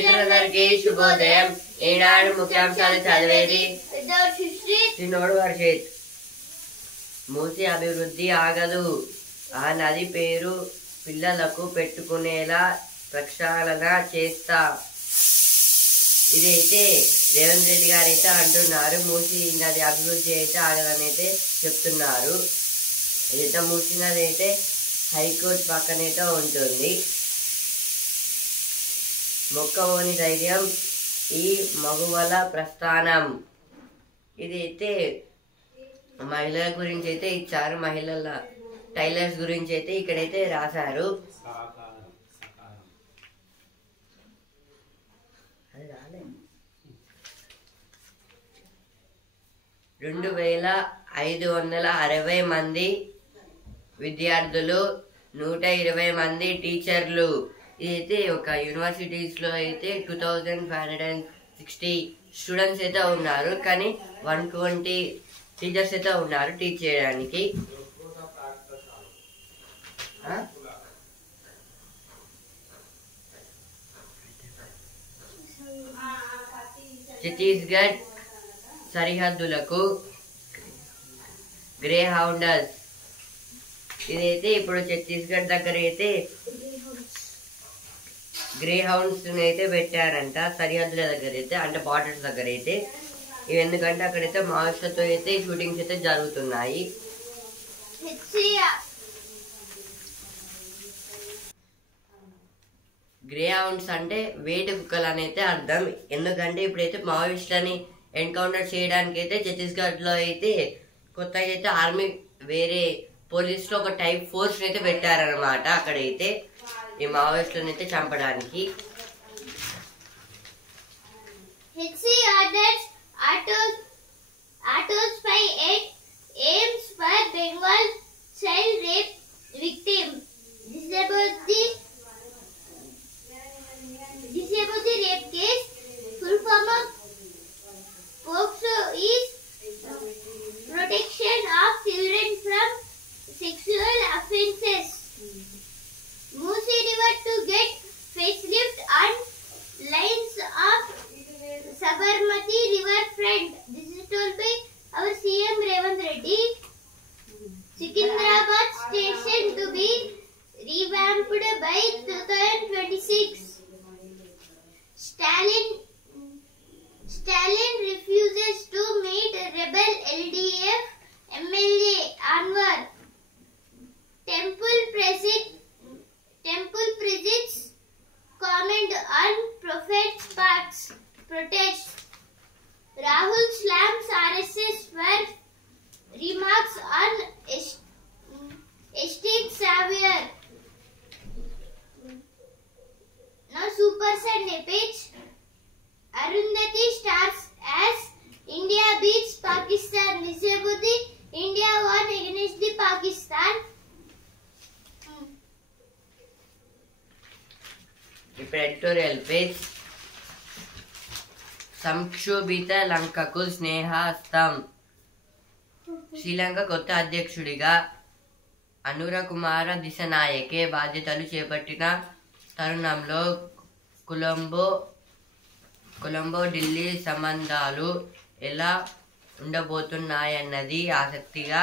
మిత్రులందరికీ శుభోదయం. ఈనాడు ముఖ్యాంశాలు చదివేది చిన్నోడు వర్షిత్. మూసి అభివృద్ధి ఆగదు. ఆ నది పేరు పిల్లలకు పెట్టుకునేలా ప్రక్షాళన చేస్తా. ఇదైతే రేవంత్ రెడ్డి గారు అయితే అంటున్నారు. మూసి నది అభివృద్ధి అయితే ఆగదని అయితే చెప్తున్నారు. ఇదైతే మూసి నది అయితే హైకోర్టు పక్కనైతే ఉంటుంది. మొక్కవోని ధైర్యం ఈ మగువల ప్రస్థానం. ఇదైతే మహిళల గురించి అయితే ఇచ్చారు. మహిళల టైలర్స్ గురించి అయితే ఇక్కడైతే రాశారు. 2560 మంది విద్యార్థులు, 120 మంది టీచర్లు. ఇదైతే ఒక యూనివర్సిటీస్ లో అయితే 2560 స్టూడెంట్స్ అయితే ఉన్నారు. కానీ 120 టీచర్స్ అయితే ఉన్నారు టీచ్ చేయడానికి. ఛత్తీస్గఢ్ సరిహద్దులకు గ్రే హౌండర్స్. ఇదైతే ఇప్పుడు ఛత్తీస్గఢ్ దగ్గర అయితే గ్రే హౌండ్స్ అయితే పెట్టారంట సరిహద్దుల దగ్గర అయితే, అంటే బార్డర్స్ దగ్గర అయితే. ఇవి ఎందుకంటే అక్కడైతే మావోయిస్టులతో అయితే షూటింగ్స్ అయితే జరుగుతున్నాయి. గ్రే హౌండ్స్ అంటే వేటి కుక్కలు అని అయితే అర్థం. ఎందుకంటే ఇప్పుడైతే మావోయిస్టులని ఎన్కౌంటర్ చేయడానికి అయితే ఛత్తీస్గఢ్ లో అయితే కొత్తగా అయితే ఆర్మీ వేరే పోలీస్ లో ఒక టైప్ ఫోర్స్ అయితే పెట్టారనమాట. అక్కడైతే ఈ మావోయిస్టులను అయితే చంపడానికి. Protection of children from sexual offences. Musi River to get facelift on lines of Sabarmati River front. This is told by our CM Revanth Reddy. Secunderabad station to be revamped by 2026. Stalin refuses to meet rebel LDF MLA Anwar. Temple presents comment on Prophet's Park's protest. Rahul slams RSS for remarks on Estate Savior. Now Super Sunday page. Arundhati stars as India beats Pakistan. This is about the India won against the Pakistan. ఇప్పుడు editorial page. సంక్షోభిత లంకకు స్నేహస్తం. శ్రీలంక కొత్త అధ్యక్షుడిగా అనుర కుమార దిశనాయకే బాధ్యతలు చేపట్టిన తరుణంలో కొలంబో ఢిల్లీ సంబంధాలు ఎలా ఉండబోతున్నాయన్నది ఆసక్తిగా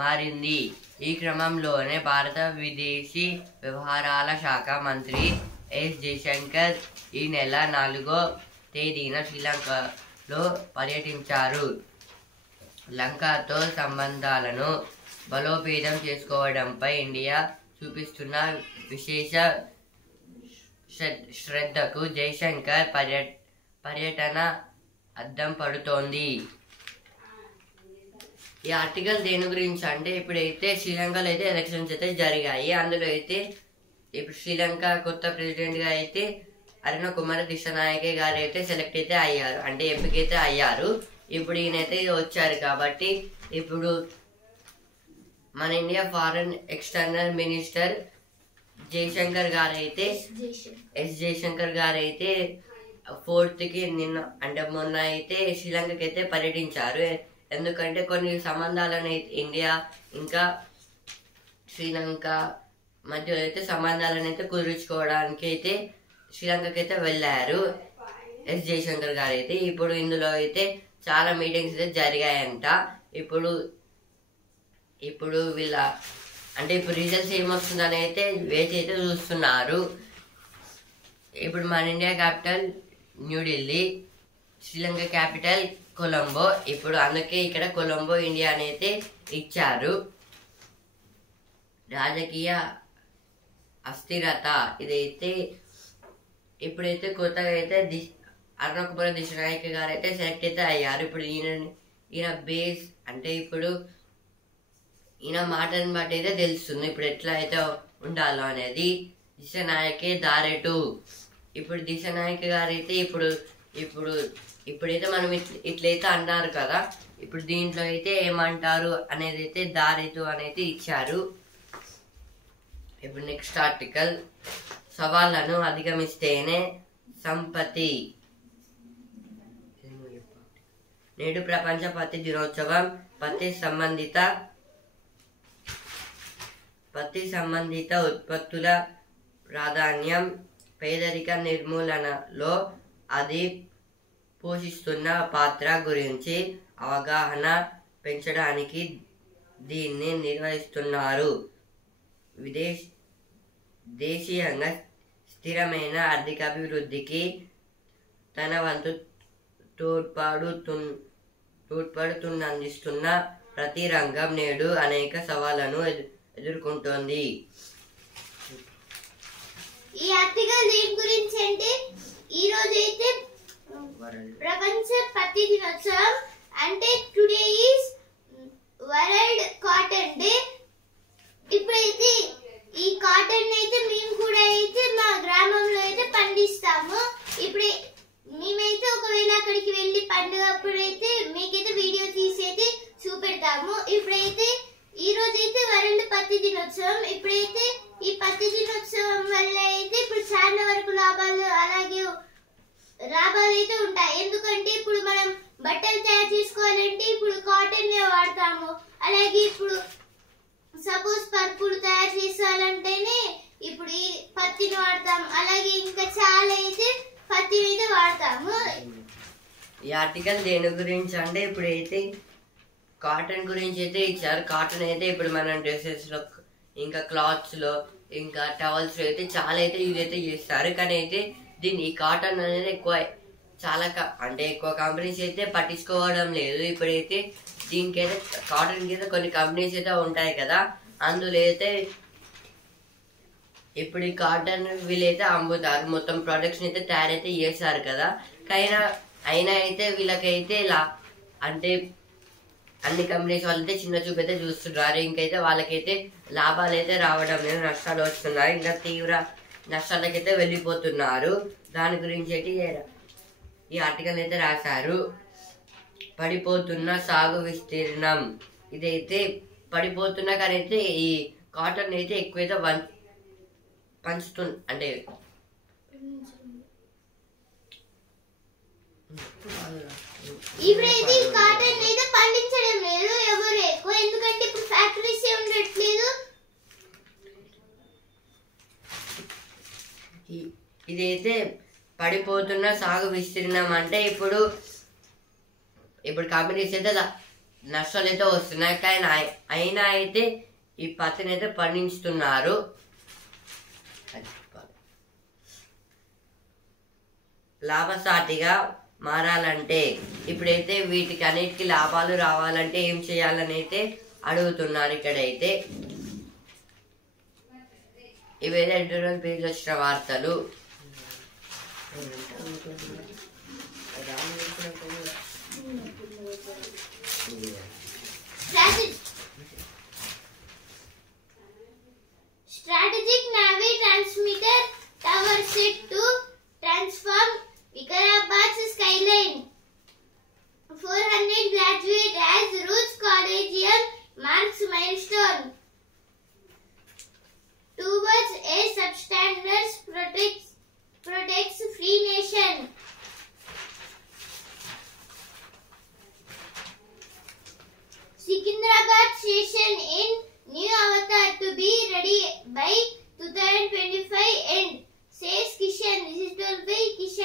మారింది. ఈ క్రమంలోనే భారత విదేశీ వ్యవహారాల శాఖ మంత్రి ఎస్ జయశంకర్ ఈ నెల 4వ తేదీన శ్రీలంకలో పర్యటించారు. లంకతో సంబంధాలను బలోపేతం చేసుకోవడంపై ఇండియా చూపిస్తున్న విశేష శ్రద్ధకు జయశంకర్ పర్యటన అద్దం పడుతోంది. ఈ ఆర్టికల్ దేని గురించి అంటే ఇప్పుడైతే శ్రీలంకలో అయితే ఎలక్షన్స్ అయితే జరిగాయి. అందులో అయితే ఇప్పుడు శ్రీలంక కొత్త ప్రెసిడెంట్ గా అయితే అరుణ కుమార దిశనాయకే గారు అయితే సెలెక్ట్ అయితే అయ్యారు, అంటే ఎంపిక అయితే అయ్యారు. ఇప్పుడు ఈయనైతే వచ్చారు కాబట్టి ఇప్పుడు మన India foreign external minister Jaishankar garu అయితే జయశంకర్ గారు అయితే 4th కి నిన్న అంటే మొన్న అయితే శ్రీలంకకి అయితే పర్యటించారు. ఎందుకంటే కొన్ని సంబంధాలను అయితే ఇండియా ఇంకా శ్రీలంక మధ్య అయితే సంబంధాలను అయితే కుదుర్చుకోవడానికి అయితే శ్రీలంకకి అయితే వెళ్ళారు ఎస్ జయశంకర్ గారు అయితే. ఇప్పుడు ఇందులో అయితే చాలా మీటింగ్స్ అయితే జరిగాయంట. ఇప్పుడు వీళ్ళ అంటే ఇప్పుడు రిజల్ట్స్ ఏమొస్తుందని అయితే వేచి అయితే చూస్తున్నారు. ఇప్పుడు మన India capital New Delhi, Sri Lanka capital Colombo. ఇప్పుడు అందుకే ఇక్కడ కొలంబో ఇండియా అని అయితే ఇచ్చారు. రాజకీయ అస్థిరత ఇదైతే ఇప్పుడైతే కొత్తగా అయితే అరుణ కుమార్ దిశనాయక్ గారు అయితే సెలెక్ట్ అయితే అయ్యారు. ఇప్పుడు ఈయన బేస్ అంటే ఇప్పుడు ఈయన మాటని బట్టి అయితే తెలుస్తుంది ఇప్పుడు ఎట్లా అయితే ఉండాలో అనేది. దిశనాయకే దారెటు. ఇప్పుడు దిశనాయక్ గారు అయితే ఇప్పుడైతే మనం ఇట్లయితే అన్నారు కదా, ఇప్పుడు దీంట్లో అయితే ఏమంటారు అనేది అయితే దారెటు అనేది ఇచ్చారు. ఇప్పుడు నెక్స్ట్ ఆర్టికల్, సవాళ్లను అధిగమిస్తేనే సంపత్తి. నేడు ప్రపంచ పత్తి దినోత్సవం. పత్తి సంబంధిత ఉత్పత్తుల ప్రాధాన్యం, పేదరిక నిర్మూలనలో అది పోషిస్తున్న పాత్ర గురించి అవగాహన పెంచడానికి దీన్ని నిర్వహిస్తున్నారు. దేశీయంగా స్థిరమైన ఆర్థికాభివృద్ధికి తన వంతు తోడ్పడుతుందందిస్తున్న ప్రతి రంగం నేడు అనేక సవాళ్లను ఎదుర్కొంటోంది. ఈ ఆర్టికల్ దేని గురించి అంటే ఈ రోజు అయితే ప్రపంచ పత్తి దినోత్సవం. అంటే today is world cotton day. ఇప్పుడైతే ఈ కాటన్ అయితే మేము కూడా అయితే మా గ్రామంలో అయితే పండిస్తాము. ఇప్పుడు మేమైతే ఒకవేళ అక్కడికి వెళ్ళి పండుగ అప్పుడైతే మీకైతే వీడియో తీసి అయితే చూపెడతాము. ఇప్పుడైతే ఈ రోజు అయితే వరల్డ్ పత్తి దినోత్సవం. ఇప్పుడైతే ఈ పత్తి దినోత్సవం వల్ల అయితే ఇప్పుడు చాలా వరకు లాభాలు అయితే ఉంటాయి. ఎందుకంటే ఇప్పుడు మనం బట్టలు తయారు చేసుకోవాలంటే ఇప్పుడు కాటన్ వాడతాము. అలాగే ఇప్పుడు సపోజ్ పరుపులు తయారు చేసాలంటేనే ఇప్పుడు ఈ పత్తిని వాడతాం. అలాగే ఇంకా చాలా అయితే పత్తిని అయితే వాడతాము. ఈ ఆర్టికల్ దేని గురించి అంటే ఇప్పుడైతే కాటన్ గురించి అయితే ఇచ్చారు. కాటన్ అయితే ఇప్పుడు మనం డ్రెస్సెస్ లో ఇంకా క్లాత్స్ లో ఇంకా టవల్స్ లో అయితే చాలా అయితే యూజ్ అయితే చేస్తారు. కానీ అయితే ఈ కాటన్ అనేది ఎక్కువ కంపెనీస్ అయితే పట్టించుకోవడం లేదు. ఇప్పుడైతే దీనికైతే కాటన్ కి కొన్ని కంపెనీస్ అయితే ఉంటాయి కదా, అందులో అయితే ఇప్పుడు ఈ కాటన్ వీళ్ళైతే అమ్ముతారు. మొత్తం ప్రొడక్ట్స్ అయితే తయారైతే చేస్తారు కదా. అయినా అయితే వీళ్ళకైతే అంటే అన్ని కంపెనీస్ వాళ్ళైతే చిన్న చూపు అయితే చూస్తున్నారు. ఇంకైతే వాళ్ళకైతే లాభాలు అయితే రావడం లేదు, నష్టాలు వస్తున్నాయి. ఇంకా తీవ్ర నష్టాలకైతే వెళ్ళిపోతున్నారు. దాని గురించి అయితే ఈ ఆర్టికల్ అయితే రాశారు. పడిపోతున్న సాగు విస్తీర్ణం. ఇదైతే పడిపోతున్న కానీ అయితే ఈ కాటన్ అయితే ఎక్కువైతే పంచుతుంది. అంటే ఇప్పుడైతే ఈ కాటన్ అయితే పండించడం లేదు ఎవరు ఎక్కువ, ఎందుకంటే ఇప్పుడు ఫ్యాక్టరీస్ ఉండట్లేదు. ఇదైతే పడిపోతున్న సాగు విస్తీర్ణం అంటే ఇప్పుడు కంపెనీస్ అయితే నష్టాలు అయితే వస్తున్నాయి. కానీ అయినా అయితే ఈ పత్తిని అయితే పండించుతున్నారు. లాభసాటిగా మారాలంటే ఇప్పుడైతే వీటికి అన్నిటికీ లాభాలు రావాలంటే ఏం చేయాలని అయితే అడుగుతున్నారు. ఇక్కడైతే ఇవైతే ఎడిటోరియల్ పేజ్ వచ్చిన వార్తలు. Strategic Navy transmitter tower set to transform Vikarabad's skyline. 400 graduate as Roots Collegium marks milestone. Towards a substandard protects free nation.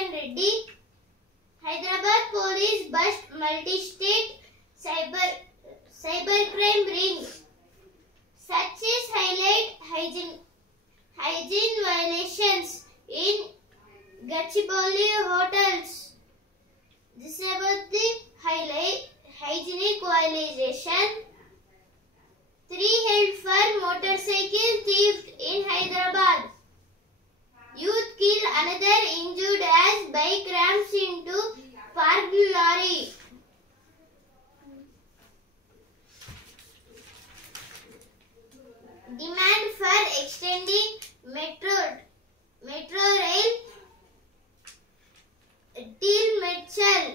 Narayan Reddy. Hyderabad police bust multi-state cybercrime ring. Success highlight hygiene violations in Gachibowli hotels. This is about the hygienic violation. 3 held for motorcycle theft in Hyderabad. Youth kill another injured as bike rams into parked lorry. Demand for extending metro rail till Mitchell.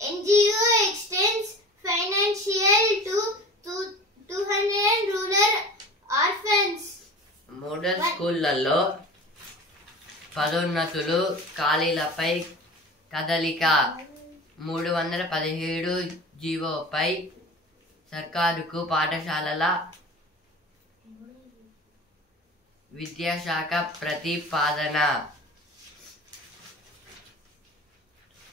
NGO extends financial to 200 rural orphans. Model స్కూళ్లలో పదోన్నతులు ఖాళీలపై కదలిక 317 జీవోపై సర్కారుకు పాఠశాలల విద్యాశాఖ ప్రతిపాదన.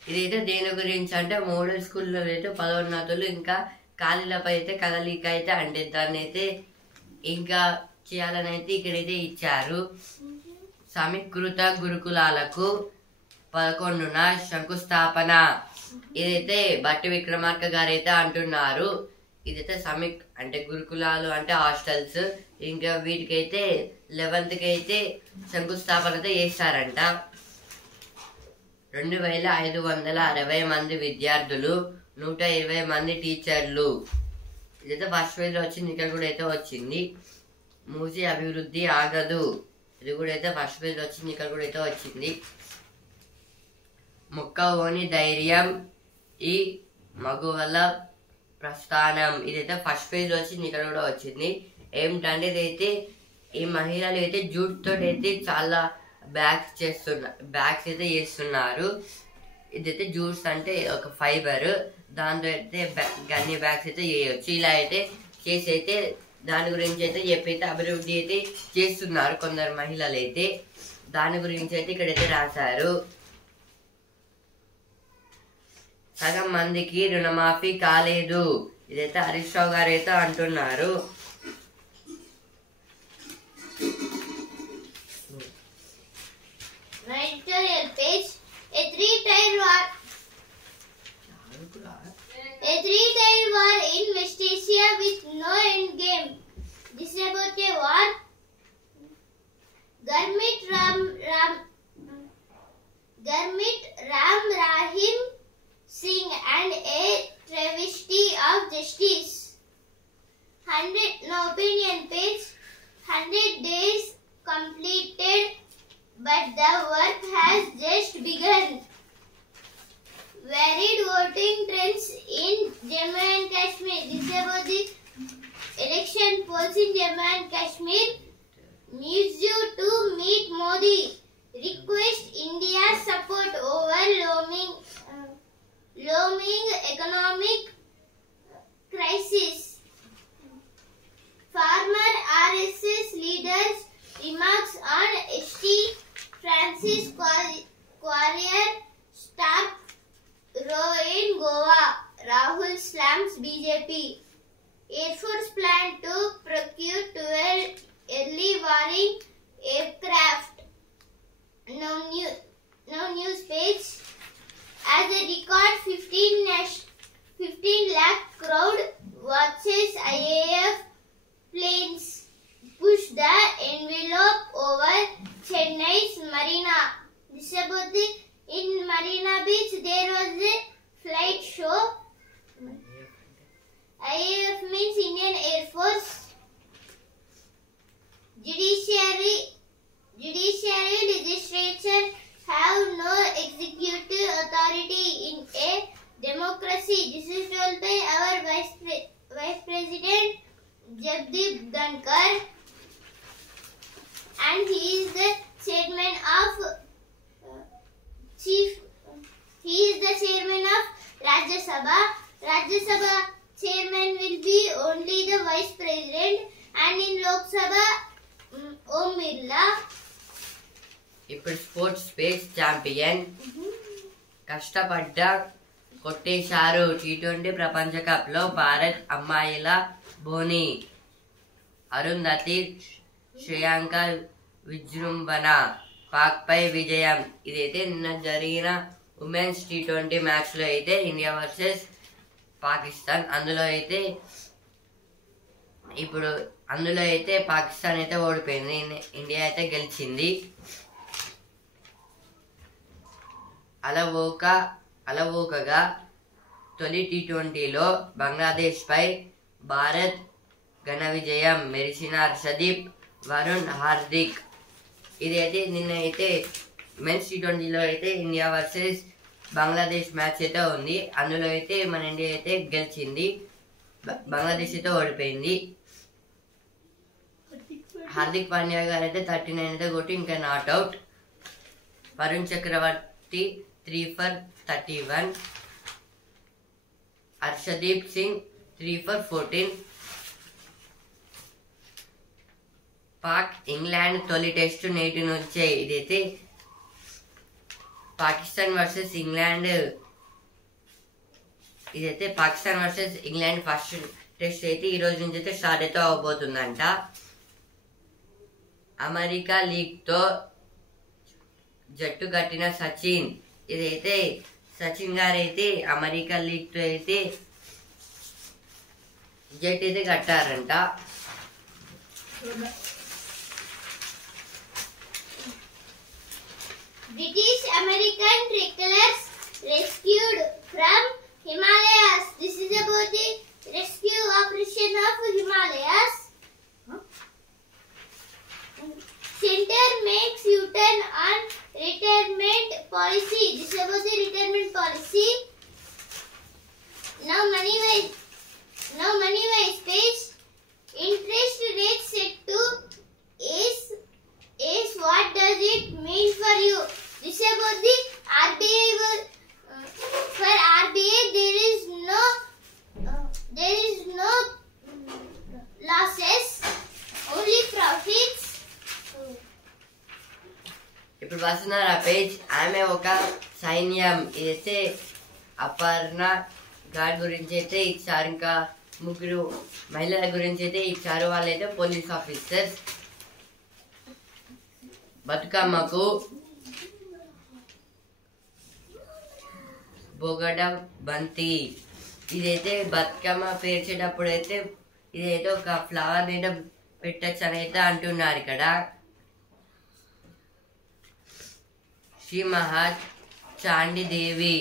ఇదైతే దేని గురించి అంటే మోడల్ స్కూల్లో అయితే పదోన్నతులు ఇంకా ఖాళీలపై అయితే కదలిక అయితే అంటే దాన్ని అయితే ఇంకా చేయాలని అయితే ఇక్కడైతే ఇచ్చారు. సమీకృత గురుకులాలకు 11న శంకుస్థాపన. ఇదైతే బట్టి విక్రమార్క గారు అయితే అంటున్నారు. ఇదైతే అంటే గురుకులాలు అంటే హాస్టల్స్, ఇంకా వీటికైతే 11th కి అయితే శంకుస్థాపన అయితే చేస్తారంట. 2560 మంది విద్యార్థులు, 120 మంది టీచర్లు. ఇదైతే ఫస్ట్ ఫేజ్ లో వచ్చింది. ఇక్కడ కూడా అయితే వచ్చింది. మూసి అభివృద్ధి ఆగదు. ఇది కూడా అయితే ఫస్ట్ ఫేజ్ లో వచ్చింది. ఇక్కడ కూడా అయితే వచ్చింది. మొక్కవోని ధైర్యం ఈ మగువల ప్రస్థానం. ఇదైతే ఫస్ట్ ఫేజ్ లో వచ్చింది. ఇక్కడ కూడా వచ్చింది. ఏమిటంటే ఇదైతే ఈ మహిళలు అయితే జూట్ తోటి అయితే చాలా బ్యాగ్స్ అయితే చేస్తున్నారు. ఇదైతే జూట్స్ అంటే ఒక ఫైబర్, దాంతో అయితే గన్ని బ్యాగ్స్ అయితే చేయొచ్చు. ఇలా అయితే చేసి అయితే దాని గురించి అయితే చెప్పైతే అభివృద్ధి అయితే చేస్తున్నారు కొందరు మహిళలు అయితే. దాని గురించి అయితే ఇక్కడైతే రాశారు. సగం మందికి రుణమాఫీ కాలేదు. ఇదైతే హరీష్ రావు గారు అయితే అంటున్నారు. Editorial page. A three-tier war in West Asia with no end game. This is about a war. Gurmeet Ram Rahim Singh and a travesty of justice. 100 opinion page. 100 days completed, but the work has just begun. Varied voting trends in Jammu and Kashmir. This is about the election polls in Jammu and Kashmir. Needs you to meet Modi. Request India's support over looming economic crisis. Former RSS leaders remarks on St. Francis Quarrier staff row in Goa. Rahul slams BJP. Air Force plan to procure 12 early warning aircraft. Now news page. As a record 15 lakh crowd watches IAF planes push the envelope over Chennai's Marina. This is about the in Marina Beach there was a flight show. IAF means Indian Air Force. Judiciary legislature have no executive authority in a democracy. This is told by our Vice President Jagdeep Dhankar, and he is the chairman of Rajya Sabha. Rajya Sabha chairman will be only the Vice President, and in Lok Sabha Om Birla. ఇప్పుడు sports space champion కష్టపడ్డ కొట్టేశారు. T20 ప్రపంచ cup లో భారత్ అమ్మాయిల బోని అరుంధతి శ్రేయాంక విజృంభణ పాక్ పై విజయం. ఇదైతే నిన్న జరిగిన ఉమెన్స్ T20 మ్యాచ్ లో అయితే ఇండియా వర్సెస్ పాకిస్తాన్. అందులో అయితే పాకిస్తాన్ అయితే ఓడిపోయింది, ఇండియా అయితే గెలిచింది. అలవోకగా తొలి T20లో బంగ్లాదేశ్ పై భారత్ ఘన విజయం. మెరిసిన హర్షదీప్, వరుణ్, హార్దిక్. ఇదైతే నిన్న అయితే మెన్స్ T20లో అయితే ఇండియా వర్సెస్ బంగ్లాదేశ్ మ్యాచ్ అయితే ఉంది. అందులో అయితే మన ఇండియా అయితే గెలిచింది, బంగ్లాదేశ్ అయితే ఓడిపోయింది. హార్దిక్ పాండ్యా గారు అయితే 39 అయితే కొట్టి ఇంకా not out. Varun Chakravarthy 3 for 31. Harshdeep Singh 3 for 14. Pak England తొలి టెస్ట్ నేటి నుంచే. ఇదైతే Pakistan versus England first test అయితే ఈ రోజు నుంచి అయితే స్టార్ట్ అయితే అవబోతుందంట. అమెరికా లీగ్ తో జట్టు కట్టిన సచిన్. ఇదైతే సచిన్ గారు అయితే అమెరికా లీగ్ తో అయితే జట్టు అయితే కట్టారంట. British American trekkers rescued from Himalayas. This is about the rescue operation of Himalayas. Center makes U-turn on retirement policy. This is about the retirement policy. Now money wise page. Interest rate set to is what does it mean for you? This is about the RBI. For RBI there is no losses, only profits. ఇప్పుడు వస్తున్నారు ఆ page. ఆమె ఒక సైన్యం. ఇదైతే Aparna gourd గురించి అయితే ఇచ్చారు, ఇంకా 3 మహిళల గురించి అయితే ఇచ్చారు. వాళ్ళైతే పోలీస్ ఆఫీసర్స్. బతుకమ్మకు బొగడ బంతి. ఇదైతే బతుకమ్మ పేర్చేటప్పుడు అయితే ఇదైతే ఒక ఫ్లవర్ మీద పెట్టచ్చు అని అయితే అంటున్నారు ఇక్కడ. శ్రీ మహా చాండిదేవి.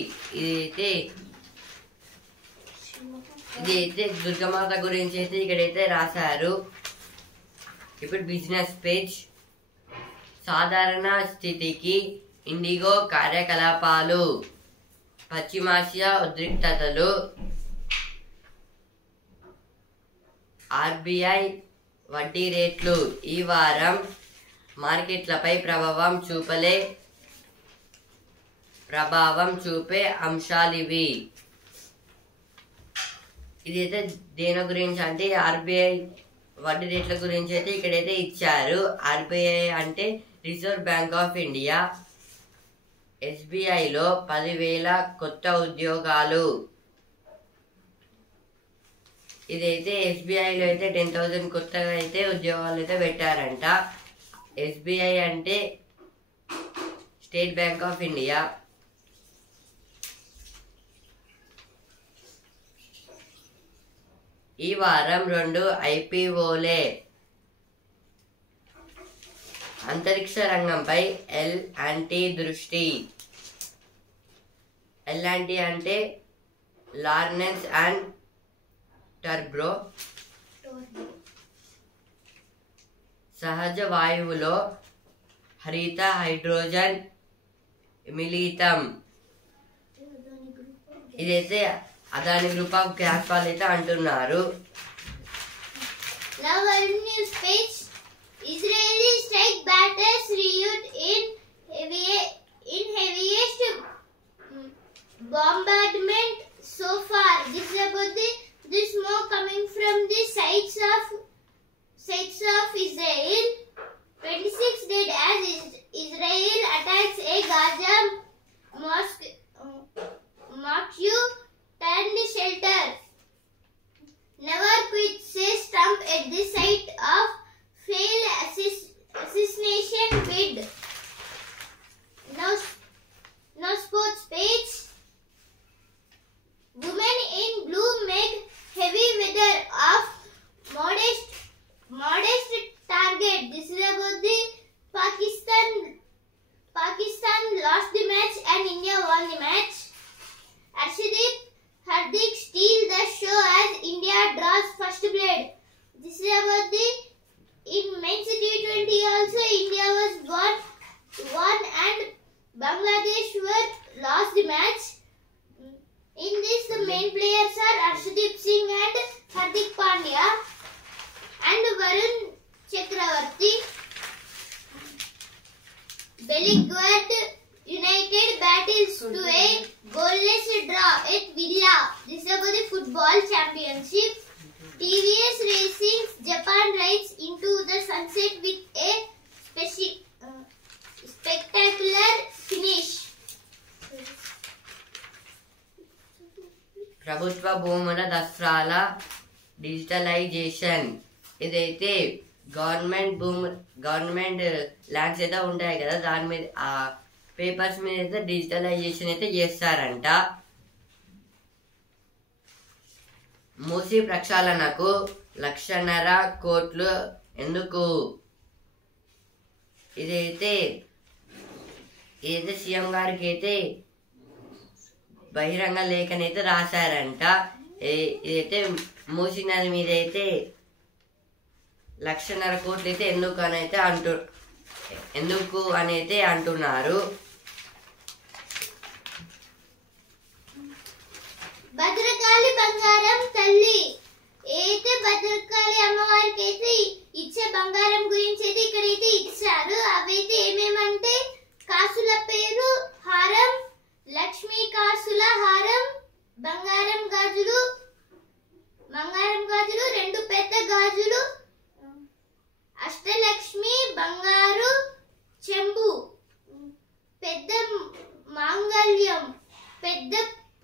ఇదైతే దుర్గమాత గురించి అయితే ఇక్కడైతే రాశారు. ఇప్పుడు బిజినెస్ పేజ్. సాధారణ స్థితికి ఇండిగో కార్యకలాపాలు. పశ్చిమాసియా ఉద్రిక్తతలు. ఆర్బీఐ వడ్డీ రేట్లు ఈ వారం మార్కెట్లపై ప్రభావం చూపే అంశాలివి. ఇదైతే దేని గురించి అంటే ఆర్బీఐ వడ్డీ రేట్ల గురించి అయితే ఇక్కడైతే ఇచ్చారు. ఆర్బీఐ అంటే రిజర్వ్ బ్యాంక్ ఆఫ్ ఇండియా. ఎస్బీఐలో 10,000 కొత్త ఉద్యోగాలు. ఇదైతే ఎస్బీఐలో అయితే 10,000 కొత్తగా అయితే ఉద్యోగాలు అయితే పెట్టారంట. ఎస్బీఐ అంటే స్టేట్ బ్యాంక్ ఆఫ్ ఇండియా. ఈ వారం 2 ఐపీఓలే. అంతరిక్ష రంగంపై L&T దృష్టి. L&T అంటే లారెన్స్ అండ్ టర్బ్రో. సహజ వాయువులో హరిత హైడ్రోజన్ మిళితం. ఇదైతే అదాని గ్రూప్ ఆఫ్ గ్యాస్ వాళ్ళు అయితే అంటున్నారు. Israeli strike batters renewed in heaviest bombardment so far. This is about the smoke coming from the sites of Israel. 26 dead as Israel main players are Arshdeep Singh and Hardik Pandya and Varun Chakravarti. Belgrade United battles to a goalless draw at Villa. This is about the football championship. TVS Racing Japan rides into the sunset with a spectacular finish. ప్రభుత్వ భూముల దస్త్రాల digitalisation. ఇదైతే government lands అయితే ఉంటాయి కదా, దాని మీద ఆ papers మీద అయితే డిజిటలైజేషన్ అయితే చేస్తారంట. మూసీ ప్రక్షాళనకు 1.5 కోట్లు ఎందుకు? ఇదైతే సీఎం గారికి అయితే బహిరంగ లేఖనైతే రాశారంట. ఇదైతే మూసీ నది మీద అయితే 1.5 కోట్లు అయితే ఎందుకు అని అయితే అంటున్నారు. భద్రకాళి బంగారం తల్లి. అయితే భద్రకాళి అమ్మవారికి అయితే ఇచ్చే బంగారం గురించి అయితే ఇక్కడైతే ఇచ్చారు. అవైతే ఏమేమంటే కాసుల పేరు హారం, లక్ష్మీ కాసుల హారం, బంగారం గాజులు, 2 పెద్ద గాజులు, అష్టలక్ష్మి బంగారు చెంబు, పెద్ద మాంగళ్యం, పెద్ద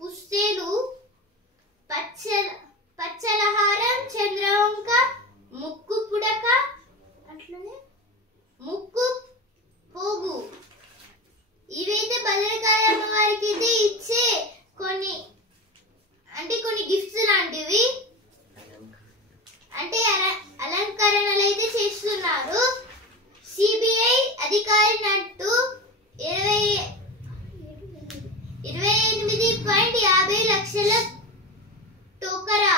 పుస్తేలు, పచ్చలహారం, చంద్రవంక, ముక్కు పుడక, అట్లనే ముక్కు పోగు. ఇవైతే భద్రకాళి అమ్మవారికి అయితే ఇచ్చే కొన్ని గిఫ్ట్స్ లాంటివి, అంటే అలంకరణలు అయితే చేస్తున్నారు. సిబిఐ అధికారి నట్టు 28.50 లక్షల టోకరా.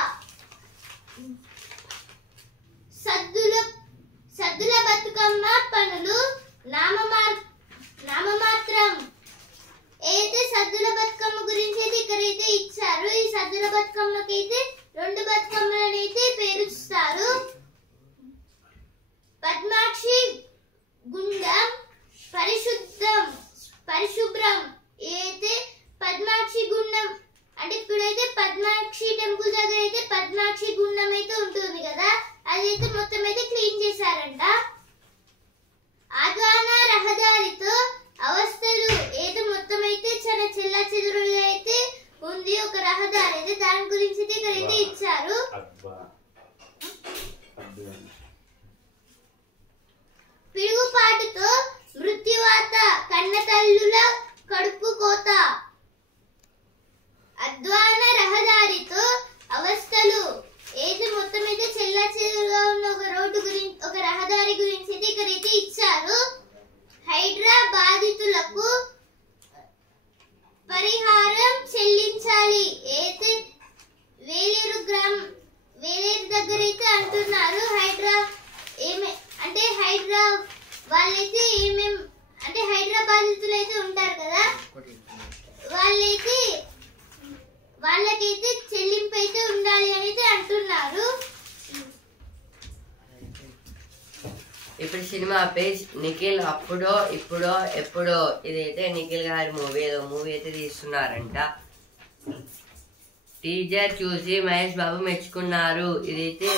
సద్దుల బతుకమ్మ పనులు నామమాత్రం. అయితే సద్దుల బతుకమ్మ గురించి అయితే ఇక్కడైతే ఇచ్చారు. ఈ సద్దుల బతుకమ్మకి అయితే 2 బతుకమ్మలను అయితే పేరుస్తారు. పద్మాక్షి గుండం పరిశుభ్రం. అయితే పద్మాక్షి గుండం అంటే ఇప్పుడైతే పద్మాక్షి టెంపుల్ దగ్గర అయితే పద్మాక్షి గుండం అయితే ఉంటుంది కదా, అదైతే మొత్తం అయితే క్లీన్ చేశారంట. అద్వాన రహదారితో అవస్థలు. ఏదో మొత్తం అయితే చాలా చెల్లాచెదురుగా అయితే ఉంది ఒక రహదారి అయితే, దాని గురించి అయితే ఇక్కడైతే ఇచ్చారు. పిడుగుపాటుతో మృత్యువాత, కన్నతల్లుల కడుపు కోత. అద్వాన రహదారితో అవస్థలు. ఏది మొత్తం అయితే చెల్లాచెదురుగా ఉన్న ఒక రోడ్డు గురించి, ఒక రహదారి గురించి అయితే ఇక్కడైతే ఇచ్చారు. హైడ్రా బాధితులకు పరిహారం చెల్లించాలి. అయితే వేలేరు దగ్గర అయితే అంటున్నారు. హైడ్రా వాళ్ళైతే అంటే హైడ్రా బాధితులు అయితే ఉంటారు కదా, వాళ్ళకైతే చెల్లింపు అయితే ఉండాలి అని అయితే అంటున్నారు. ఇప్పుడు సినిమా పేజ్ నిఖిల్ అప్పుడో ఇప్పుడో ఎప్పుడో. ఇదైతే నిఖిల్ గారి మూవీ అయితే తీస్తున్నారంట. టీజర్ చూసి మహేష్ బాబు మెచ్చుకున్నారు. ఇదైతే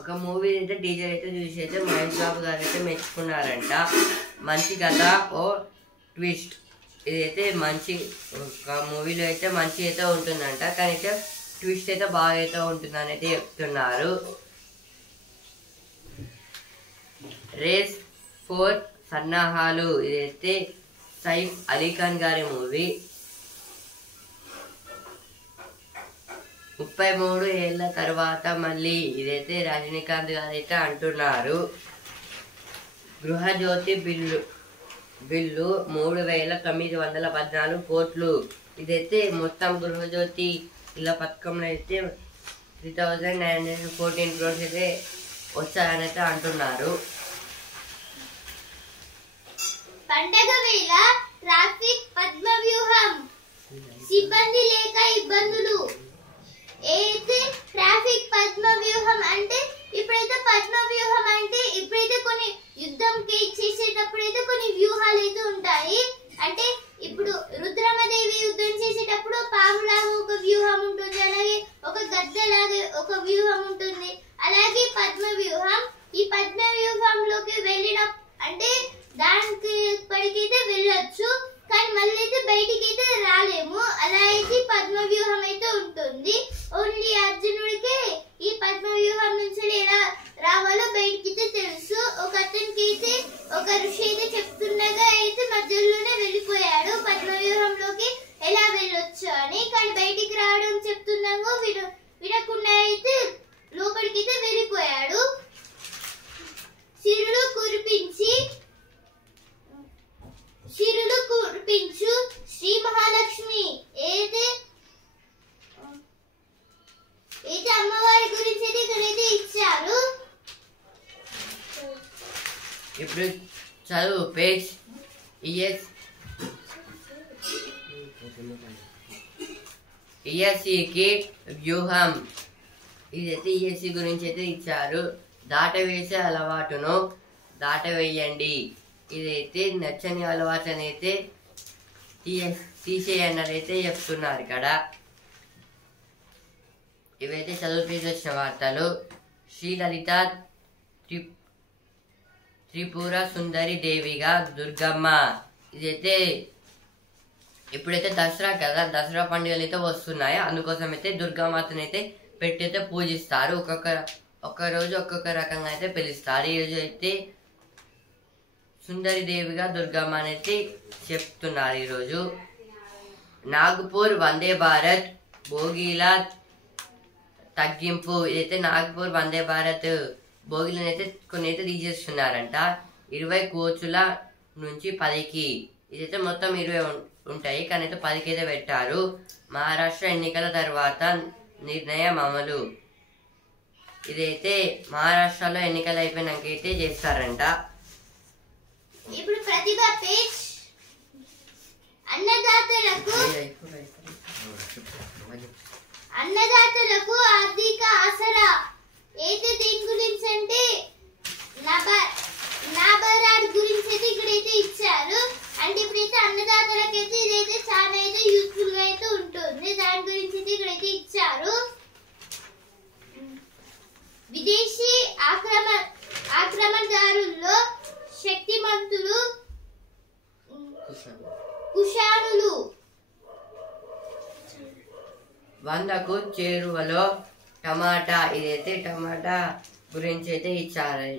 ఒక మూవీ అయితే టీజర్ అయితే చూసి అయితే మహేష్ బాబు గారు అయితే మెచ్చుకున్నారంట. మంచి కథ ఓ ట్విస్ట్. ఇదైతే మంచి ఒక మూవీలో అయితే మంచి అయితే ఉంటుందంట, కానీ అయితే ట్విస్ట్ అయితే బాగా అయితే ఉంటుందని అయితే చెప్తున్నారు. రేస్ 4 సన్నాహాలు. ఇదైతే సైఫ్ అలీ ఖాన్ గారి మూవీ. 33 ఏళ్ల తర్వాత మళ్ళీ. ఇదైతే రజనీకాంత్ గారు అయితే అంటున్నారు. గృహజ్యోతి బిల్లు 3,914 కోట్లు. ఇదైతే మొత్తం గృహజ్యోతి ఇళ్ళ పథకంలో అయితే 3,914 crores అయితే వచ్చాయని అయితే అంటున్నారు. పండగ వేళ ట్రాఫిక్ పద్మ వ్యూహం. సిబ్బంది లేక ఇబ్బందులు. వ్యూహంకి చేసేటప్పుడు అయితే కొన్ని వ్యూహాలు అయితే ఉంటాయి. అంటే ఇప్పుడు రుద్రమదేవి యుద్ధం చేసేటప్పుడు పాములాగా ఒక వ్యూహం ఉంటుంది, అలాగే ఒక గద్దలాగా ఒక వ్యూహం ఉంటుంది, అలాగే పద్మ వ్యూహం. ఈ పద్మ వ్యూహంలోకి వెళ్ళిన అంటే దానికి పడికైతే వెళ్ళొచ్చు, కానీ మళ్ళీ అయితే బయటికి అయితే రాలేము. అలా అయితే పద్మ వ్యూహం అయితే ఉంటుంది. ఓన్లీ అర్జునుడికి ఈ పద్మ వ్యూహం నుంచి ఎలా రావాలో బయటికి అయితే తెలుసు. ఒక అతనికి అయితే ఒక ఋషి అయితే చెప్తుండగా అయితే మధ్యలోనే వెళ్ళిపోయాడు పద్మ వ్యూహంలోకి ఎలా వెళ్ళొచ్చు అని. కానీ బయటికి రావడం చెప్తుండగా వినకుండా అయితే లోపలికి అయితే వెళ్ళిపోయాడు. సిరులు కురిపించు శ్రీ మహాలక్ష్మి అయితే అమ్మవారి గురించి అయితే ఇక్కడైతే ఇచ్చారు. ఇప్పుడు చదువు పేజ్ ఈఎస్సికి వ్యూహం. ఇదైతే ఈఎస్సి గురించి అయితే ఇచ్చారు. దాటవేసే అలవాటును దాటవేయండి. ఇదైతే నచ్చని అలవాట్లను అయితే తీసేయండి అయితే చెప్తున్నారు ఇక్కడ. ఇవైతే చదువుపేసి వచ్చిన వార్తలు. శ్రీలలిత త్రిపుర సుందరి దేవిగా దుర్గమ్మ. ఇదైతే ఇప్పుడైతే దసరా కదా, దసరా పండుగలు అయితే వస్తున్నాయి. అందుకోసం అయితే దుర్గామాతను అయితే పెట్టయితే పూజిస్తారు. ఒక్క రోజు ఒక్కొక్క రకంగా అయితే పిలుస్తారు. ఈరోజు అయితే సుందరి దేవిగా దుర్గమ్మ అనేది చెప్తున్నారు. ఈరోజు నాగపూర్ వందే భారత్ భోగిల తగ్గింపు. ఇదైతే నాగపూర్ వందే భారత్ భోగిలను అయితే కొన్ని అయితే తీసేస్తున్నారంట. 20 కోచుల నుంచి 10కి. ఇదైతే మొత్తం 20 ఉంటాయి, కానీ అయితే 10కి అయితే పెట్టారు. మహారాష్ట్ర ఎన్నికల తర్వాత నిర్ణయం అమలు. ఇదైతే మహారాష్ట్రలో ఎన్నికలు అయిపోయినాక అయితే చేస్తారంట. ఇప్పుడు ప్రతిభ పేజ్. అన్నదాతలకు ఆర్థిక ఆసరా. అయితే దీని గురించి అంటే నాబార్డ్ గురించి అయితే ఇక్కడైతే ఇచ్చారు. అంటే ఇప్పుడైతే అన్నదాతలకైతే ఇదైతే చాలా అయితే యూస్ఫుల్ గా అయితే ఉంటుంది. దాని గురించి అయితే ఇక్కడైతే ఇచ్చారు. విదేశీ ఆక్రమణదారుల్లో శక్తిమంతులు కుషానులు. 100కు చేరువలో టమాటా. ఇదైతే టమాటా గురించి అయితే ఇచ్చారు.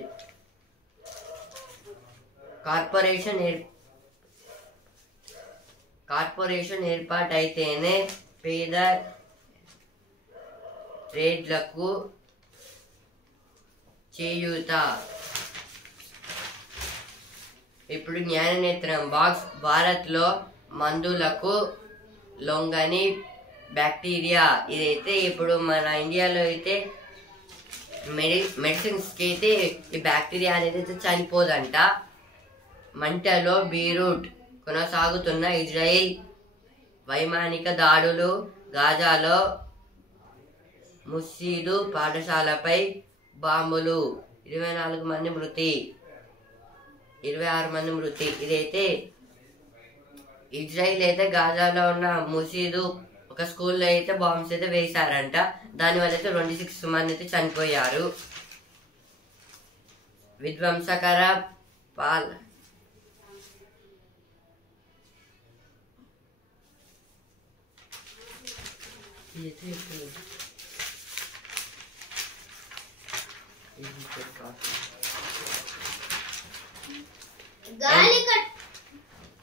కార్పొరేషన్ ఏర్పాటైతేనే పేద ట్రేడ్లకు చేయూత. ఇప్పుడు జ్ఞాననేత్రం బాక్స్. భారత్లో మందులకు లొంగని బ్యాక్టీరియా. ఇదైతే ఇప్పుడు మన ఇండియాలో అయితే మెడిసిన్స్కి అయితే ఈ బ్యాక్టీరియా అనేది అయితే చనిపోదంట. మంటలో బీరూట్. కొనసాగుతున్న ఇజ్రాయిల్ వైమానిక దాడులు. గాజాలో ముస్సీదు పాఠశాలపై బాంబులు. 26 మంది మృతి. ఇదైతే ఇజ్రాయిల్ అయితే గాజాలో ఉన్న ముసీదు ఒక స్కూల్లో అయితే బాంబ్స్ అయితే వేశారంట. దానివల్ల అయితే 26 మంది అయితే చనిపోయారు. విధ్వంసకర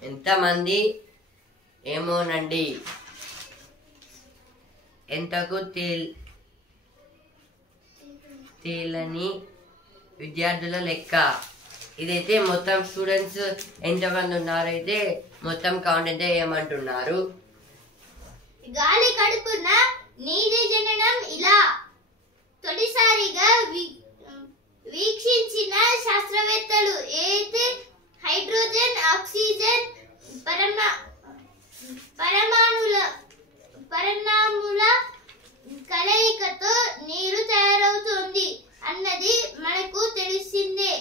ఎంతమంది ఏమోనండి, ఎంతకు తేలని విద్యార్థుల లెక్క. ఇదైతే మొత్తం స్టూడెంట్స్ ఎంతమంది ఉన్నారైతే మొత్తం కౌంట్ అయితే ఏమంటున్నారు. గాలి కడుపున నీలి జననం ఇలా తొలిసారిగా వీక్షించిన శాస్త్రవేత్తలు. అయితే హైడ్రోజన్ ఆక్సిజన్ పరమాణుల కలయికతో నీరు తయారవుతుంది అన్నది మనకు తెలిసిందే.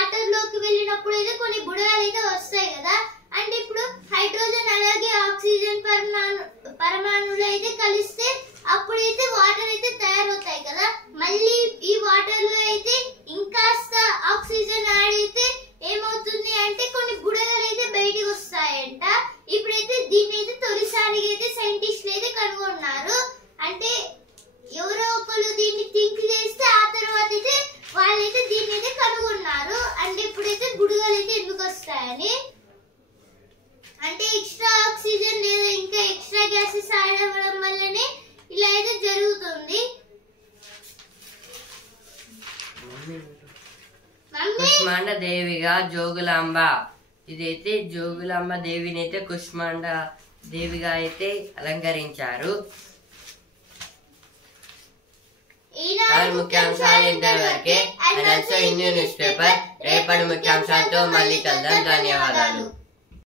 వాటర్ లోకి వెళ్ళినప్పుడు అయితే కొన్ని బుడగలు అయితే వస్తాయి కదా. అంటే ఇప్పుడు హైడ్రోజన్ అలాగే ఆక్సిజన్ పరమాణువులు అయితే కలిస్తే అప్పుడైతే వాటర్ అయితే తయారవుతాయి కదా. మళ్ళీ ఈ వాటర్ లో అయితే ఇంకాస్త ఆక్సిజన్ యాడ్ అయితే ఏమవుతుంది అంటే కొన్ని బుడగలు అయితే బయటికి వస్తాయంట. ఇప్పుడైతే దీన్ని అయితే తొలిసారిగా అయితే సైంటిస్టులు అయితే కనుగొన్నారు. అంటే ఎవరో ఒకరు దీన్ని థింక్ చేస్తే ఆ తర్వాత అయితే వాళ్ళైతే దీన్ని అయితే కనుగొన్నారు. అంటే ఇప్పుడైతే బుడగలు అయితే ఎందుకు వస్తాయని, అంటే ఎక్స్ట్రా ఆక్సిజన్ లేదా ఇంకా ఎక్స్ట్రా గ్యాసెస్ యాడ్ అవ్వడం వల్లనే ఇలా అయితే జరుగుతుంది. కుష్మాండ దేవిగా జోగులాంబ, ఇదైతే జోగులాంబ దేవిని అయితే కుష్మాండ దేవిగా అయితే అలంకరించారు. ముఖ్యాంశాలు ఇంతవరకే. న్యూస్ పేపర్ రేపటి ముఖ్యాంశాలతో మళ్ళీ కలుద్దాం. ధన్యవాదాలు.